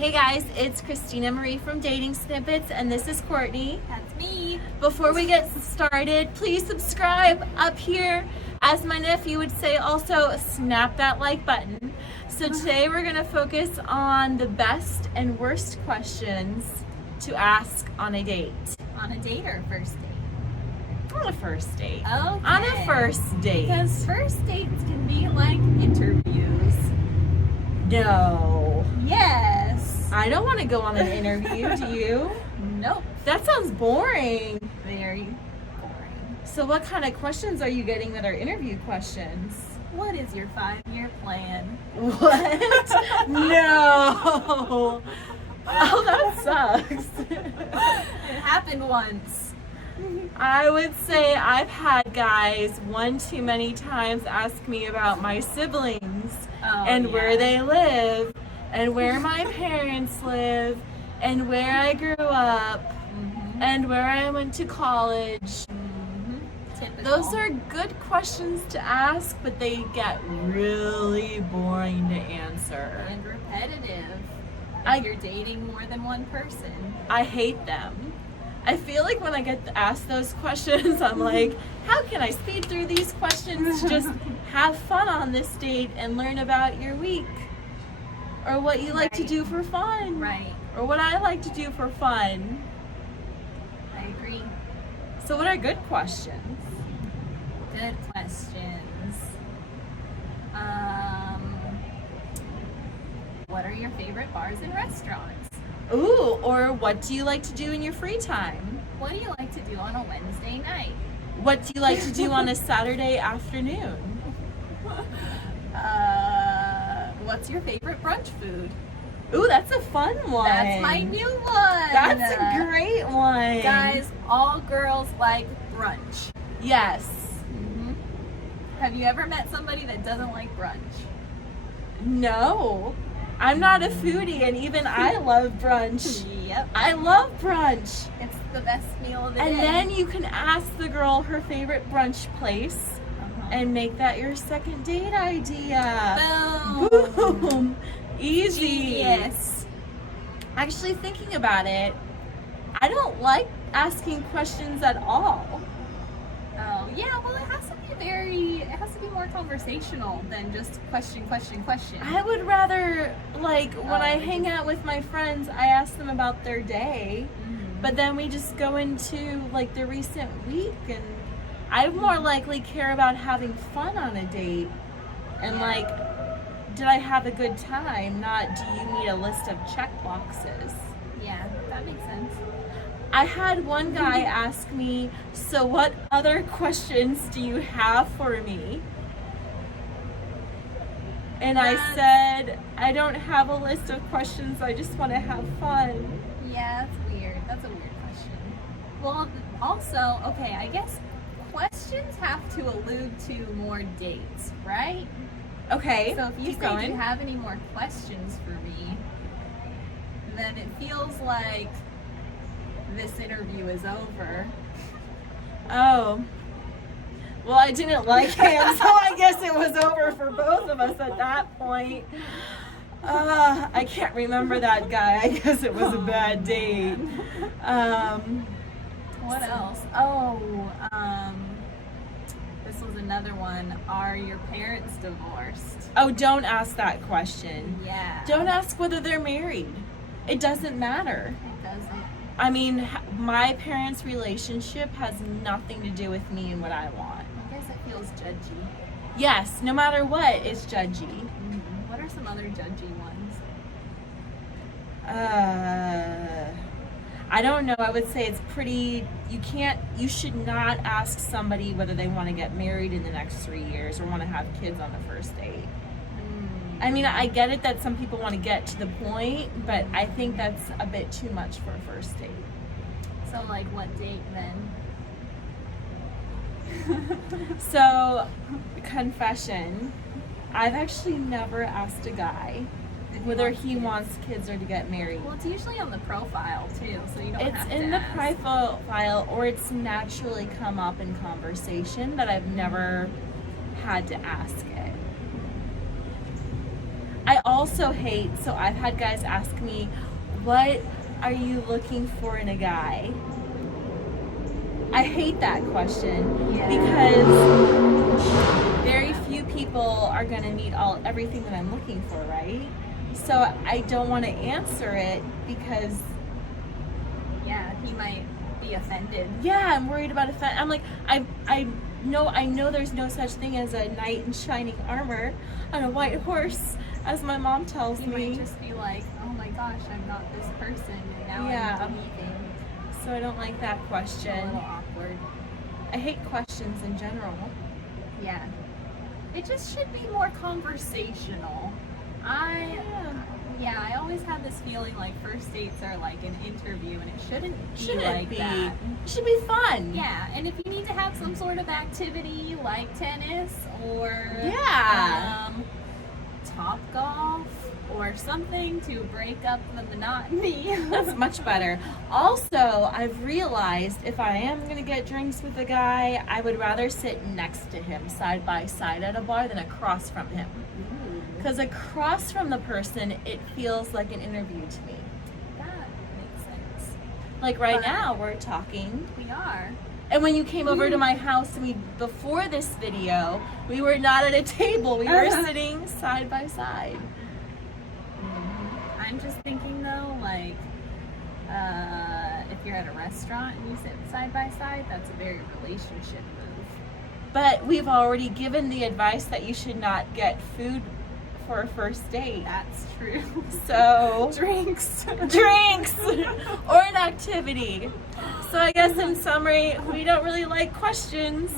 Hey guys, it's Christina Marie from Dating Snippets, and this is Courtney. That's me. Before we get started, please subscribe up here. As my nephew would say, also snap that like button. So today we're going to focus on the best and worst questions to ask on a date. On a date or a first date? On a first date. Okay. On a first date. Because first dates can be like interviews. No. Yes. I don't want to go on an interview, do you? Nope. That sounds boring. Very boring. So what kind of questions are you getting that are interview questions? What is your 5-year plan? What? No. Oh, that sucks. It happened once. I would say I've had guys one too many times ask me about my siblings where they live and where my parents live and where I grew up and where I went to college. Typical. Those are good questions to ask, but they get really boring to answer. And repetitive. If you're dating more than one person. I hate them. I feel like when I get asked those questions, I'm like, how can I speed through these questions? Just have fun on this date and learn about your week. Or what you like to do for fun. Right. Or what I like to do for fun. I agree. So what are good questions? Good questions. What are your favorite bars and restaurants? Ooh, or what do you like to do in your free time? What do you like to do on a Wednesday night? What do you like to do on a Saturday afternoon? What's your favorite brunch food? Ooh, that's a fun one. That's my new one. That's a great one. Guys, all girls like brunch. Yes. Have you ever met somebody that doesn't like brunch? No. I'm not a foodie, and even I love brunch. Yep. I love brunch. It's the best meal of the And day. then you can ask the girl her favorite brunch place and make that your second date idea. Boom. Boom. Easy. Genius. Actually, thinking about it, I don't like asking questions at all. Oh, yeah, well, it has to be more conversational than just question. I would rather, like, when I hang out with my friends, I ask them about their day, but then we just go into, like, the recent week, and I more likely care about having fun on a date, and, like, did I have a good time, not do you need a list of check boxes. Yeah, that makes sense. I had one guy ask me, so what other questions do you have for me? And I said, I don't have a list of questions, I just want to have fun. Yeah, that's weird. That's a weird question. Well, also, okay, I guess questions have to allude to more dates, right? Okay, So if you keep say, going. do you have any more questions for me? Then it feels like this interview is over. Oh. Well, I didn't like him, so I guess it was over for both of us at that point. I can't remember that guy. I guess it was a bad date. What else? This was another one. Are your parents divorced? Oh, don't ask that question. Yeah. Don't ask whether they're married. It doesn't matter. It doesn't. I mean, my parents' relationship has nothing to do with me and what I want. I guess it feels judgy. Yes, no matter what, it's judgy. What are some other judgy ones? I don't know. I would say it's pretty, you should not ask somebody whether they want to get married in the next 3 years or want to have kids on the first date. I mean, I get it that some people want to get to the point, but I think that's a bit too much for a first date. So, like, what date then? So, confession, I've actually never asked a guy whether he wants kids or to get married. Well, it's usually on the profile, too, so you don't have to It's in the ask. profile, or it's naturally come up in conversation, but I've never had to ask it. I also hate, so I've had guys ask me, what are you looking for in a guy? I hate that question because very few people are going to meet everything that I'm looking for, right? So I don't want to answer it because he might be offended. Yeah, I'm worried about offense. I'm like, I know there's no such thing as a knight in shining armor on a white horse, as my mom tells You me. might just be like, oh my gosh, I'm not this person, and now I'm leaving. So I don't like that question. It's a little awkward. I hate questions in general. Yeah. It just should be more conversational. I always have this feeling like first dates are like an interview, and it shouldn't be like that. It should be fun. Yeah, and if you need to have some sort of activity like tennis or top golf or something to break up the monotony. That's much better. Also, I've realized if I am going to get drinks with a guy, I would rather sit next to him side by side at a bar than across from him. Because across from the person, it feels like an interview to me. That makes sense. Like right now, we're talking. We are. And when you came over to my house, before this video, we were not at a table. We were sitting side by side. I'm just thinking though, like, if you're at a restaurant and you sit side by side, that's a very relationship move. But we've already given the advice that you should not get food for a first date. That's true. So drinks or an activity. So I guess in summary, we don't really like questions.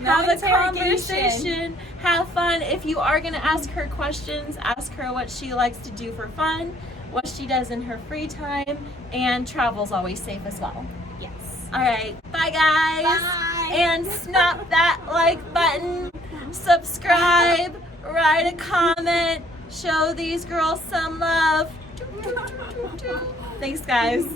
Have a conversation, have fun. If you are going to ask her questions, ask her what she likes to do for fun, what she does in her free time, and travel's always safe as well. Yes. All right, bye guys. Bye. And snap that like button, subscribe, write a comment, show these girls some love. Thanks guys.